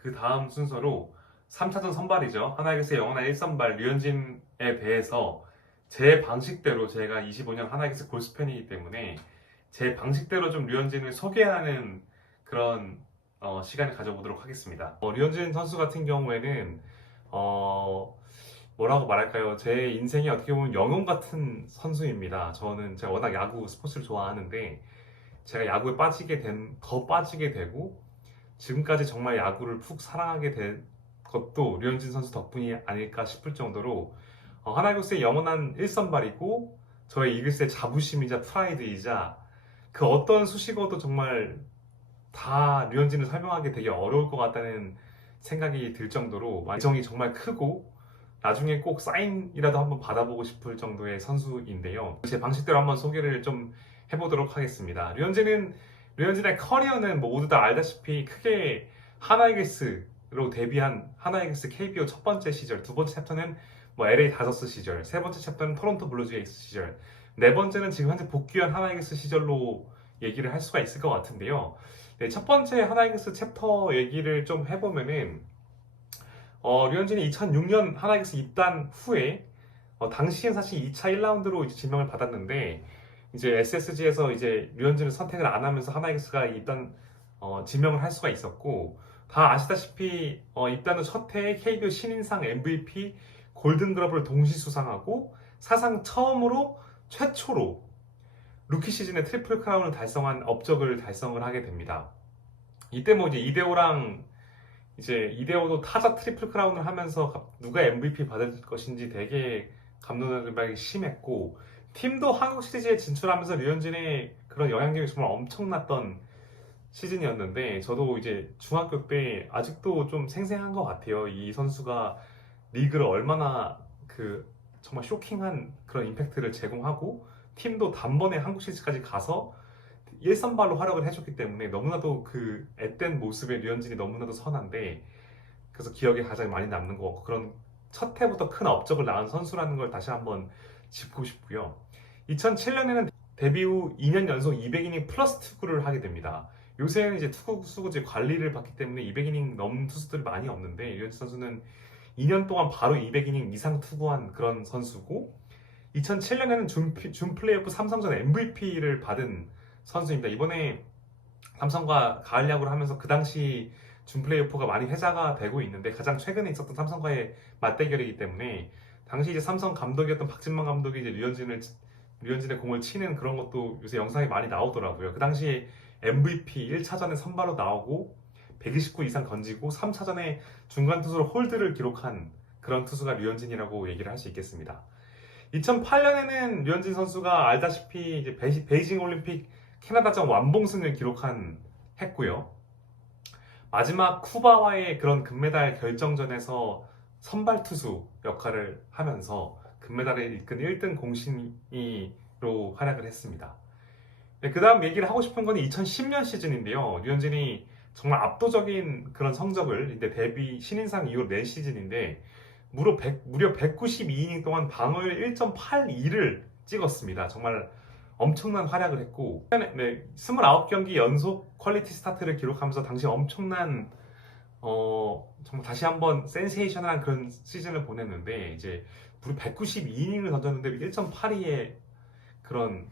그 다음 순서로 3차전 선발이죠. 하나이글스의 영원한 1선발 류현진에 대해서 제 방식대로, 제가 25년 하나이글스 골수 팬이기 때문에 제 방식대로 좀 류현진을 소개하는 그런 시간을 가져보도록 하겠습니다. 류현진 선수 같은 경우에는 뭐라고 말할까요? 제 인생에 어떻게 보면 영웅 같은 선수입니다. 제가 워낙 야구 스포츠를 좋아하는데 제가 야구에 더 빠지게 되고 지금까지 정말 야구를 푹 사랑하게 된 것도 류현진 선수 덕분이 아닐까 싶을 정도로 하나이글스의 영원한 1선발이고 저의 이글스의 자부심이자 프라이드이자 그 어떤 수식어도 정말 다 류현진을 설명하기 되게 어려울 것 같다는 생각이 들 정도로 애정이 정말 크고 나중에 꼭 사인이라도 한번 받아보고 싶을 정도의 선수인데요. 제 방식대로 한번 소개를 좀 해보도록 하겠습니다. 류현진의 커리어는 모두 다 알다시피 크게 하나이글스로 데뷔한 하나이글스 KBO 첫 번째 시절, 두 번째 챕터는 LA 다저스 시절, 세 번째 챕터는 토론토 블루제이스 시절, 네 번째는 지금 현재 복귀한 하나이글스 시절로 얘기를 할 수가 있을 것 같은데요. 네, 첫 번째 하나이글스 챕터 얘기를 좀 해보면은 류현진이 2006년 하나이글스 입단 후에 당시엔 사실 2차 1라운드로 이제 지명을 받았는데 이제 SSG에서 이제 류현진을 선택을 안 하면서 하나이글스가 입단 지명을 할 수가 있었고 다 아시다시피 입단 후 첫 해에 KBO 신인상 MVP 골든글러브를 동시 수상하고 사상 처음으로 최초로 루키 시즌에 트리플 크라운을 달성한 업적을 달성을 하게 됩니다. 이때 뭐 이제 이대호도 타자 트리플 크라운을 하면서 누가 MVP 받을 것인지 되게 갑론을박이 심했고 팀도 한국 시리즈에 진출하면서 류현진의 그런 영향력이 정말 엄청났던 시즌이었는데 저도 이제 중학교 때 아직도 좀 생생한 것 같아요. 이 선수가 리그를 얼마나 정말 쇼킹한 그런 임팩트를 제공하고 팀도 단번에 한국 시리즈까지 가서 1선발로 활약을 해줬기 때문에 너무나도 그 앳된 모습의 류현진이 너무나도 선한데 그래서 기억에 가장 많이 남는 것 같고 그런 첫 해부터 큰 업적을 낳은 선수라는 걸 다시 한번 짚고 싶고요. 2007년에는 데뷔 후 2년 연속 200이닝 플러스 투구를 하게 됩니다. 요새는 이제 투구수구제 관리를 받기 때문에 200이닝 넘는 투수들이 많이 없는데 류현진 선수는 2년 동안 바로 200이닝 이상 투구한 그런 선수고 2007년에는 준 플레이오프 삼성전 MVP를 받은 선수입니다. 이번에 삼성과 가을 야구를 하면서 그 당시 준 플레이오프가 많이 회자가 되고 있는데 가장 최근에 있었던 삼성과의 맞대결이기 때문에 당시 이제 삼성 감독이었던 박진만 감독이 이제 류현진의 공을 치는 그런 것도 요새 영상이 많이 나오더라고요. 그 당시에 MVP 1차전에 선발로 나오고 129 이상 던지고 3차전에 중간 투수로 홀드를 기록한 그런 투수가 류현진이라고 얘기를 할 수 있겠습니다. 2008년에는 류현진 선수가 알다시피 이제 베이징 올림픽 캐나다전 완봉승을 했고요. 마지막 쿠바와의 그런 금메달 결정전에서 선발 투수 역할을 하면서 금메달을 이끈 1등 공신이로 활약을 했습니다. 네, 그 다음 얘기를 하고 싶은 건 2010년 시즌인데요. 류현진이 정말 압도적인 그런 성적을 이제 데뷔 신인상 이후 낸 시즌인데 무려 192이닝 동안 방어율 1.82를 찍었습니다. 정말 엄청난 활약을 했고 29경기 연속 퀄리티 스타트를 기록하면서 당시 엄청난 정말 다시 한번 센세이셔널한 그런 시즌을 보냈는데 이제 무려 192이닝을 던졌는데 1.82의 그런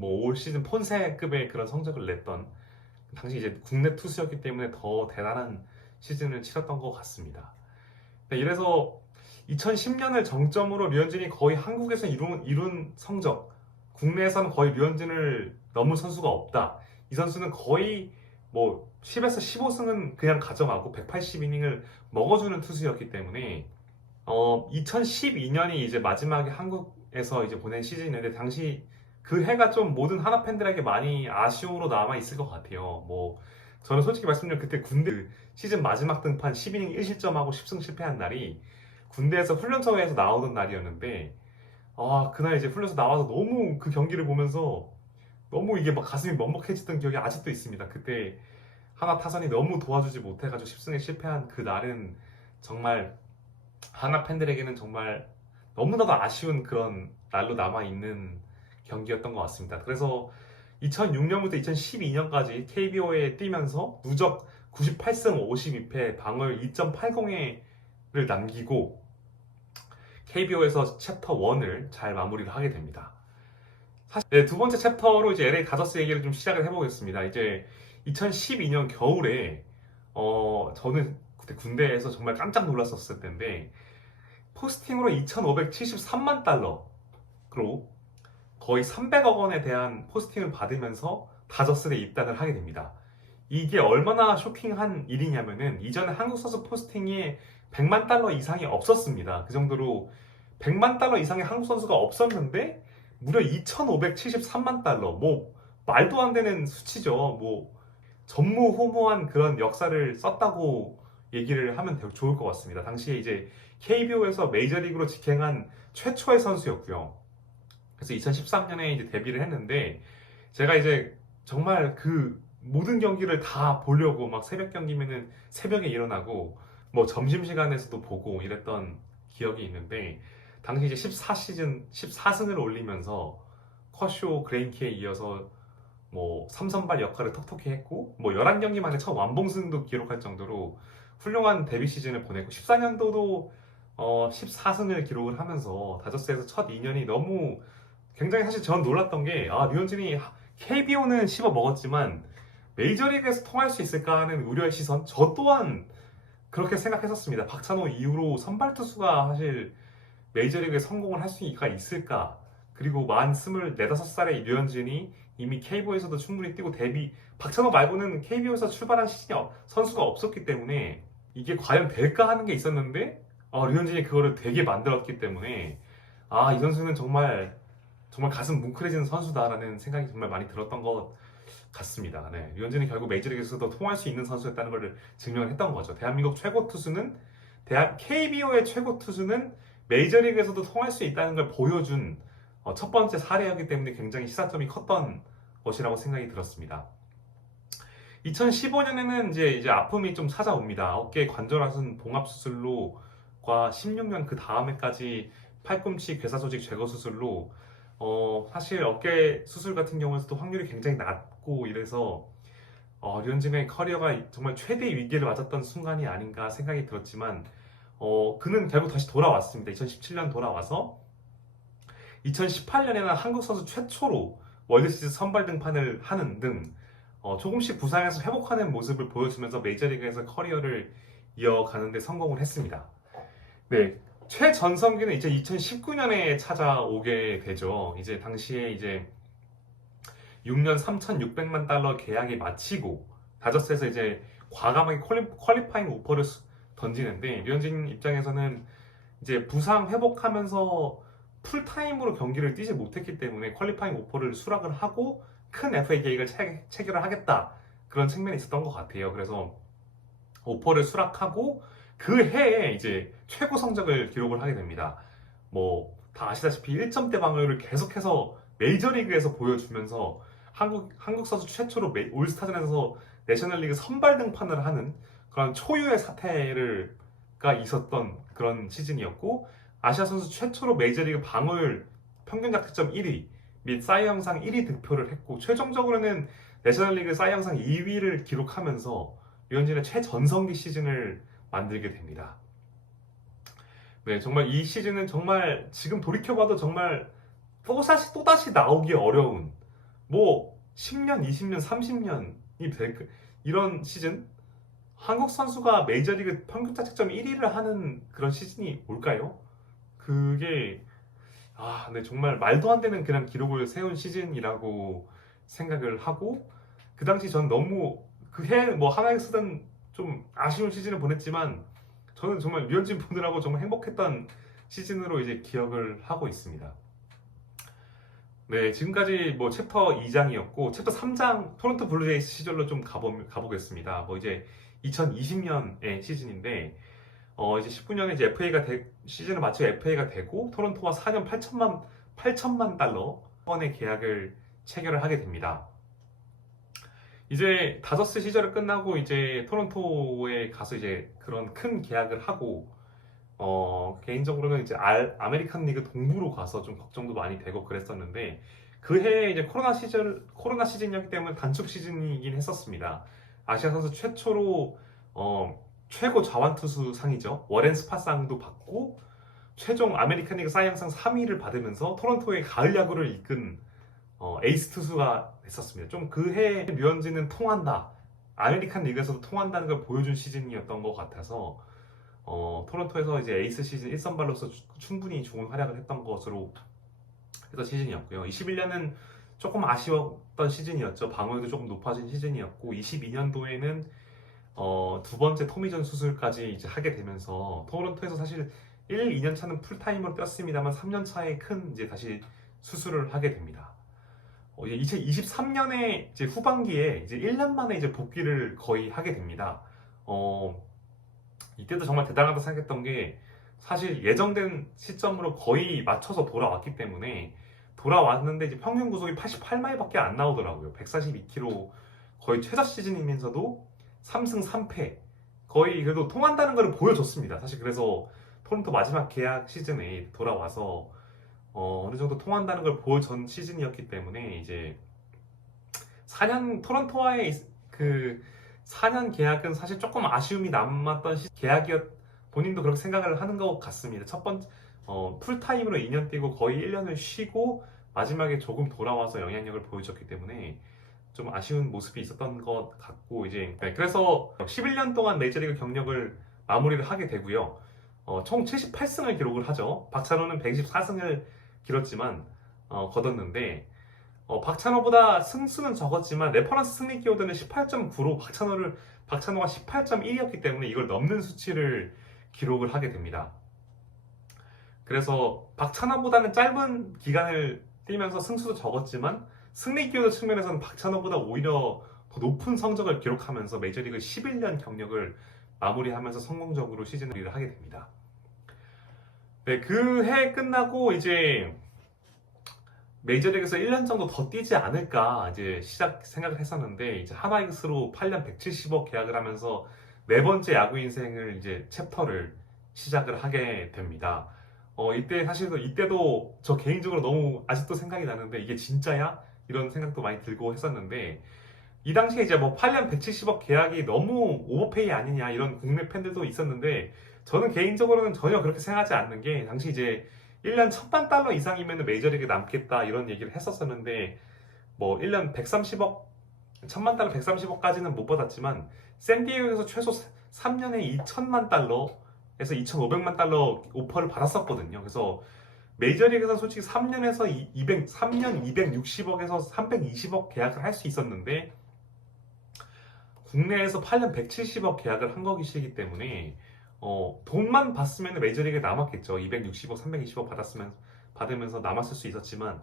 올 시즌 폰세급의 그런 성적을 냈던 당시 이제 국내 투수였기 때문에 더 대단한 시즌을 치렀던 것 같습니다. 이래서 2010년을 정점으로 류현진이 거의 한국에서 이룬 성적, 국내에서는 거의 류현진을 넘을 선수가 없다. 이 선수는 거의 10에서 15승은 그냥 가져가고 180이닝을 먹어주는 투수였기 때문에 2012년이 이제 마지막에 한국에서 이제 보낸 시즌인데 당시 그 해가 좀 모든 하나 팬들에게 많이 아쉬움으로 남아 있을 것 같아요. 저는 솔직히 말씀드리면 그때 군대 시즌 마지막 등판 10이닝 1실점하고 10승 실패한 날이 군대에서 훈련소에서 나오던 날이었는데 그날 이제 훈련소 나와서 너무 그 경기를 보면서 너무 이게 막 가슴이 먹먹해지던 기억이 아직도 있습니다. 그때 하나 타선이 너무 도와주지 못해가지고 10승에 실패한 그 날은 정말 하나 팬들에게는 정말 너무나도 아쉬운 그런 날로 남아있는 경기였던 것 같습니다. 그래서 2006년부터 2012년까지 KBO에 뛰면서 누적 98승 52패 방어율 2.80를 남기고 KBO에서 챕터 1을 잘 마무리를 하게 됩니다. 네, 두 번째 챕터로 이제 LA 다저스 얘기를 좀 시작을 해보겠습니다. 이제 2012년 겨울에 저는 그때 군대에서 정말 깜짝 놀랐었을 텐데 포스팅으로 2,573만 달러로 거의 300억 원에 대한 포스팅을 받으면서 다저스에 입단을 하게 됩니다. 이게 얼마나 쇼킹한 일이냐면은 이전에 한국 선수 포스팅이 100만 달러 이상이 없었습니다. 그 정도로 100만 달러 이상의 한국 선수가 없었는데 무려 2,573만 달러. 뭐 말도 안 되는 수치죠. 뭐 전무후무한 그런 역사를 썼다고 얘기를 하면 좋을 것 같습니다. 당시에 이제 KBO에서 메이저리그로 직행한 최초의 선수였고요. 그래서 2013년에 이제 데뷔를 했는데 제가 이제 정말 그 모든 경기를 다 보려고 막 새벽 경기면은 새벽에 일어나고 뭐 점심시간에서도 보고 이랬던 기억이 있는데 당시 이제 14승을 올리면서 커쇼, 그레인키에 이어서 뭐 3선발 역할을 톡톡히 했고 뭐 11경기 만에 첫 완봉승도 기록할 정도로 훌륭한 데뷔 시즌을 보냈고 14년도도 14승을 기록을 하면서 다저스에서 첫 2년이 너무 굉장히 사실 전 놀랐던 게 류현진이 KBO는 씹어 먹었지만 메이저리그에서 통할 수 있을까 하는 우려의 시선 저 또한 그렇게 생각했었습니다. 박찬호 이후로 선발 투수가 사실 메이저리그에 성공을 할 수가 있을까? 그리고 만 24~25살의 류현진이 이미 KBO에서도 충분히 뛰고 박찬호 말고는 KBO에서 출발한 선수가 없었기 때문에 이게 과연 될까 하는 게 있었는데 류현진이 그거를 되게 만들었기 때문에 이 선수는 정말 가슴 뭉클해지는 선수다라는 생각이 정말 많이 들었던 것 같습니다. 네, 류현진이 결국 메이저리그에서도 통할 수 있는 선수였다는 걸 증명을 했던 거죠. 대한민국 최고 투수는 KBO의 최고 투수는 메이저리그에서도 통할 수 있다는 걸 보여준 첫 번째 사례였기 때문에 굉장히 시사점이 컸던 것이라고 생각이 들었습니다. 2015년에는 이제 아픔이 좀 찾아옵니다. 어깨 관절하순 봉합 수술로과 16년 그 다음에까지 팔꿈치 괴사 조직 제거 수술로 사실 어깨 수술 같은 경우에서도 확률이 굉장히 낮고 이래서 류현진의 커리어가 정말 최대 위기를 맞았던 순간이 아닌가 생각이 들었지만 그는 결국 다시 돌아왔습니다. 2017년 돌아와서 2018년에는 한국 선수 최초로 월드시리즈 선발 등판을 하는 등 조금씩 부상에서 회복하는 모습을 보여주면서 메이저리그에서 커리어를 이어가는 데 성공을 했습니다. 네, 최전성기는 이제 2019년에 찾아오게 되죠. 이제 당시에 이제 6년 3,600만 달러 계약이 마치고 다저스에서 이제 과감하게 퀄리파잉 오퍼를 던지는데 류현진 입장에서는 이제 부상 회복하면서 풀타임으로 경기를 뛰지 못했기 때문에 퀄리파잉 오퍼를 수락을 하고 큰 FA 계획을 체결을 하겠다 그런 측면이 있었던 것 같아요. 그래서 오퍼를 수락하고 그 해에 이제 최고 성적을 기록을 하게 됩니다. 뭐 다 아시다시피 1점대 방어율을 계속해서 메이저리그에서 보여주면서 한국 선수 최초로 올스타전에서 내셔널리그 선발 등판을 하는 그런 초유의 사태가 있었던 그런 시즌이었고 아시아 선수 최초로 메이저리그 방어율 평균 자책점 1위 및 사이 영상 1위 득표를 했고 최종적으로는 내셔널리그 사이 영상 2위를 기록하면서 류현진의 최전성기 시즌을 만들게 됩니다. 네, 정말 이 시즌은 정말 지금 돌이켜봐도 정말 또다시 나오기 어려운 뭐 10년, 20년, 30년이 될 이런 시즌 한국 선수가 메이저리그 평균 자책점 1위를 하는 그런 시즌이 올까요? 그게 네, 정말 말도 안 되는 그냥 기록을 세운 시즌이라고 생각을 하고 그 당시 전 너무 그 해 뭐 하나에서는 좀 아쉬운 시즌을 보냈지만 저는 정말 류현진 보느라고 정말 행복했던 시즌으로 이제 기억을 하고 있습니다. 네, 지금까지 뭐 챕터 2장이었고 챕터 3장 토론토 블루제이스 시절로 좀 가보겠습니다. 뭐 이제 2020년의 시즌인데 이제 19년에 이제 시즌을 마치고 FA가 되고 토론토와 4년 8천만 달러 원의 계약을 체결을 하게 됩니다. 이제 다저스 시절을 끝나고 이제 토론토에 가서 이제 그런 큰 계약을 하고 개인적으로는 이제 아메리칸 리그 동부로 가서 좀 걱정도 많이 되고 그랬었는데 그 해에 이제 코로나 시즌이었기 때문에 단축 시즌이긴 했었습니다. 아시아 선수 최초로 최고 자완투수 상이죠. 워렌 스파상도 받고 최종 아메리칸 리그 사이 영상 3위를 받으면서 토론토의 가을 야구를 이끈 에이스 투수가 됐었습니다. 좀 그 해 류현진은 통한다. 아메리칸 리그에서도 통한다는 걸 보여준 시즌이었던 것 같아서 토론토에서 이제 에이스 시즌 1선발로서 충분히 좋은 활약을 했던 것으로 해서 시즌이었고요. 21년은 조금 아쉬웠던 시즌이었죠. 방어율도 조금 높아진 시즌이었고 22년도에는 두 번째 토미존 수술까지 이제 하게 되면서 토론토에서 사실 1, 2년 차는 풀타임으로 뛰었습니다만 3년 차에 큰 이제 다시 수술을 하게 됩니다. 이제 2023년에 이제 후반기에 이제 1년 만에 이제 복귀를 거의 하게 됩니다. 이때도 정말 대단하다 생각했던 게 사실 예정된 시점으로 거의 맞춰서 돌아왔기 때문에 돌아왔는데 이제 평균 구속이 88마일밖에 안 나오더라고요. 142km 거의 최저 시즌이면서도 3승 3패 거의 그래도 통한다는 걸 보여줬습니다. 사실 그래서 토론토 마지막 계약 시즌에 돌아와서 어느 정도 통한다는 걸 보여준 시즌이었기 때문에 이제 4년 토론토와의 그 4년 계약은 사실 조금 아쉬움이 남았던 계약이었 본인도 그렇게 생각을 하는 것 같습니다. 첫 번째 풀타임으로 2년 뛰고 거의 1년을 쉬고 마지막에 조금 돌아와서 영향력을 보여줬기 때문에 좀 아쉬운 모습이 있었던 것 같고 이제 그래서 11년 동안 메이저리그 경력을 마무리를 하게 되고요. 총 78승을 기록을 하죠. 박찬호는 124승을 기록지만 거뒀는데 박찬호보다 승수는 적었지만 레퍼런스 승리 기여도는 18.9로 박찬호가 18.1이었기 때문에 이걸 넘는 수치를 기록을 하게 됩니다. 그래서 박찬호보다는 짧은 기간을 뛰면서 승수도 적었지만 승리 기여도 측면에서는 박찬호보다 오히려 더 높은 성적을 기록하면서 메이저리그 11년 경력을 마무리하면서 성공적으로 시즌을 하게 됩니다. 네, 그 해 끝나고 이제 메이저리그에서 1년 정도 더 뛰지 않을까 이제 생각을 했었는데 이제 하나이글스로 8년 170억 계약을 하면서 네 번째 야구 인생을 이제 챕터를 시작을 하게 됩니다. 이때도 저 개인적으로 너무 아직도 생각이 나는데 이게 진짜야? 이런 생각도 많이 들고 했었는데 이 당시에 이제 뭐 8년 170억 계약이 너무 오버페이 아니냐 이런 국내 팬들도 있었는데 저는 개인적으로는 전혀 그렇게 생각하지 않는 게 당시 이제 1년 1000만 달러 이상이면 메이저리그에 남겠다 이런 얘기를 했었었는데 뭐 1년 130억 1000만 달러 130억까지는 못 받았지만 샌디에고에서 최소 3년에 2000만 달러에서 2500만 달러 오퍼를 받았었거든요. 그래서 메이저리그에서 솔직히 3년에서 3년 260억에서 320억 계약을 할 수 있었는데 국내에서 8년 170억 계약을 한 것이기 때문에 돈만 받으면 메이저리그에 남았겠죠. 260억, 320억 받으면서 남았을 수 있었지만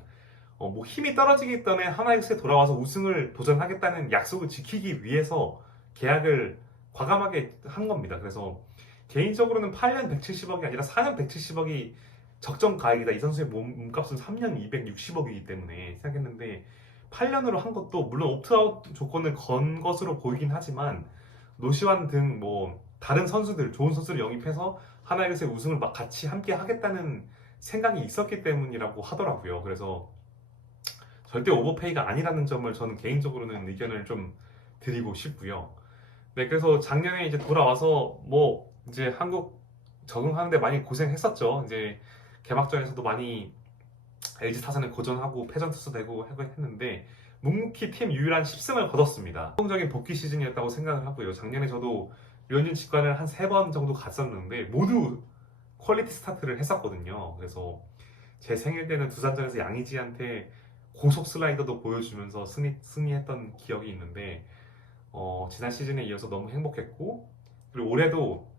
뭐 힘이 떨어지기 때문에 하나이글스에 돌아와서 우승을 도전하겠다는 약속을 지키기 위해서 계약을 과감하게 한 겁니다. 그래서 개인적으로는 8년 170억이 아니라 4년 170억이 적정 가액이다. 이 선수의 몸값은 3년 260억이기 때문에 생각했는데 8년으로 한 것도 물론 옵트아웃 조건을 건 것으로 보이긴 하지만 노시환 등 뭐 다른 선수들 좋은 선수를 영입해서 하나이글스의 우승을 막 같이 함께 하겠다는 생각이 있었기 때문이라고 하더라고요. 그래서 절대 오버페이가 아니라는 점을 저는 개인적으로는 의견을 좀 드리고 싶고요. 네, 그래서 작년에 이제 돌아와서 뭐 이제 한국 적응하는데 많이 고생했었죠. 이제 개막전에서도 많이 LG 타선에 고전하고 패전 투수 되고 했는데 묵묵히 팀 유일한 10승을 거뒀습니다. 성공적인 복귀 시즌이었다고 생각을 하고요. 작년에 저도 류현진 직관을 한 3번 정도 갔었는데 모두 퀄리티 스타트를 했었거든요. 그래서 제 생일 때는 두산전에서 양의지한테 고속 슬라이더도 보여주면서 승리했던 기억이 있는데 지난 시즌에 이어서 너무 행복했고 그리고 올해도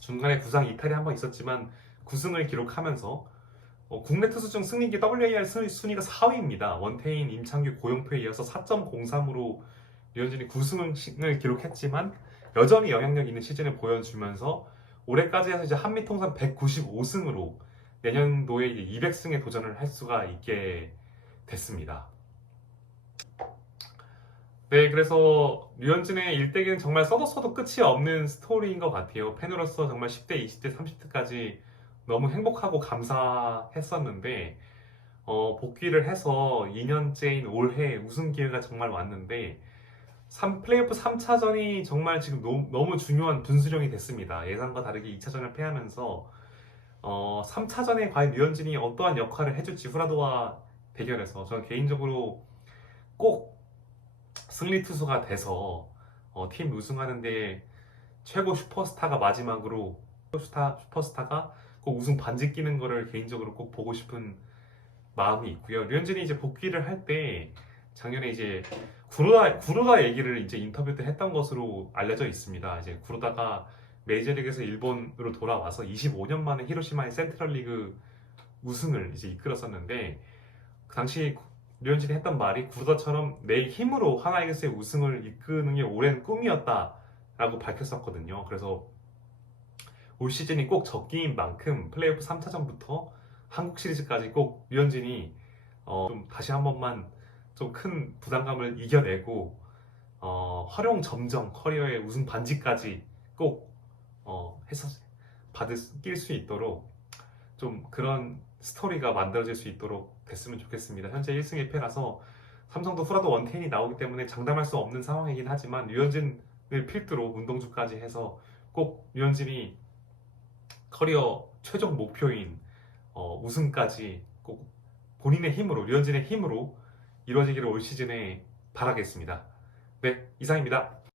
중간에 부상 이탈이 한 번 있었지만 9승을 기록하면서 국내 투수 중 승리기 WAR 순위가 4위입니다. 원태인, 임창규, 고영표에 이어서 4.03으로 류현진이 9승을 기록했지만 여전히 영향력 있는 시즌을 보여주면서 올해까지 해서 이제 한미 통산 195승으로 내년도에 이제 200승에 도전을 할 수가 있게 됐습니다. 네, 그래서 류현진의 일대기는 정말 써도 끝이 없는 스토리인 것 같아요. 팬으로서 정말 10대, 20대, 30대까지 너무 행복하고 감사했었는데 복귀를 해서 2년째인 올해 우승 기회가 정말 왔는데 플레이오프 3차전이 정말 지금 너무 중요한 분수령이 됐습니다. 예상과 다르게 2차전을 패하면서 3차전에 과연 류현진이 어떠한 역할을 해줄지 후라도와 대결에서 저는 개인적으로 꼭 승리 투수가 돼서 팀 우승하는데 최고 슈퍼스타가 마지막으로 슈퍼스타가 꼭 우승 반지 끼는 거를 개인적으로 꼭 보고 싶은 마음이 있고요. 류현진이 이제 복귀를 할 때 작년에 이제 구로다 얘기를 이제 인터뷰 때 했던 것으로 알려져 있습니다. 이제 구로다가 메이저리그에서 일본으로 돌아와서 25년 만에 히로시마의 센트럴리그 우승을 이제 이끌었었는데 그 당시 류현진이 했던 말이 구로다처럼 내 힘으로 하나이글스의 우승을 이끄는 게 오랜 꿈이었다라고 밝혔었거든요. 그래서 올 시즌이 꼭 적기인 만큼 플레이오프 3차전부터 한국 시리즈까지 꼭 류현진이 좀 다시 한 번만 좀 큰 부담감을 이겨내고 활용 점정 커리어의 우승 반지까지 꼭 해서 끼일 수 있도록 좀 그런 스토리가 만들어질 수 있도록 됐으면 좋겠습니다. 현재 1승 1패라서 삼성도 후라도 원태인이 나오기 때문에 장담할 수 없는 상황이긴 하지만 류현진을 필두로 문동주까지 해서 꼭 류현진이 커리어 최종 목표인 우승까지 꼭 본인의 힘으로 류현진의 힘으로 이루어지기를 올 시즌에 바라겠습니다. 네, 이상입니다.